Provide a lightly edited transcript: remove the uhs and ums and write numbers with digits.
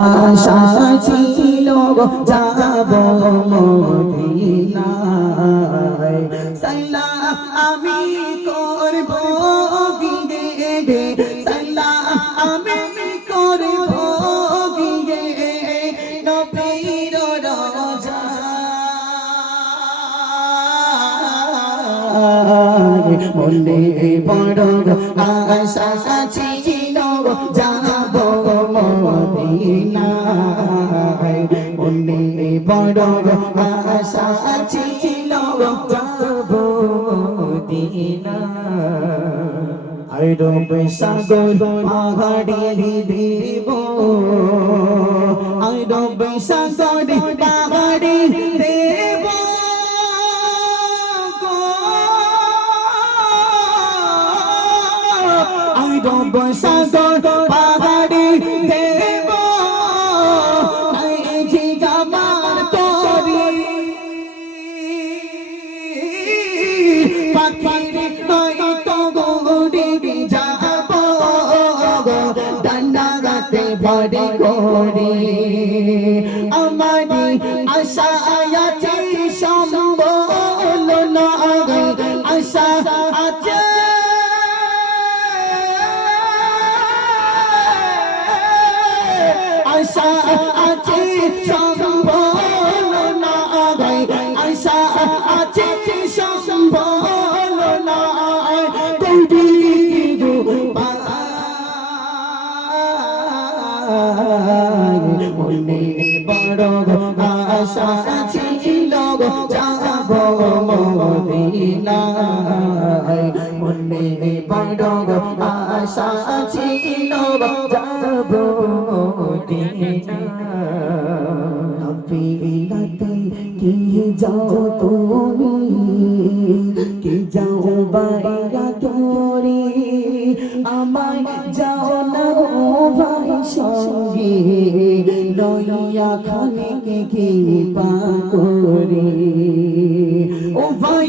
আশা ছিল যাব মদিনায় সালাম আমি করব গিয়ে সালাম আমি করব গিয়ে নবীর রওজায় মনে বড় আশা ছিল যাব মদিনায় মনে বড় আশা ছিল যাব মদিনায় আরব সাগর পাহাড়ি দেব আরব সাগর পাহাড়ি দেব আরব সাগর পাহাড়ি দেব আমার তরি পাখির নয়তো গড়ি যাব ডান্ডাতে ভরে করে আমার আশা আছে সম্বল নয় আশা আছে আশা আছে সম্বল নয় আশা আছে সম্বল নয় কবি মনে বড় আশা ছিল যাব মদিনায় মনে বড় আশা ছিল যাব মদিনাতে কি যাও তুমি কি যাও বাইরা তোরে আমায় যাও না ভাই সঙ্গে লইয়া খানে কি পা করে ও ভাই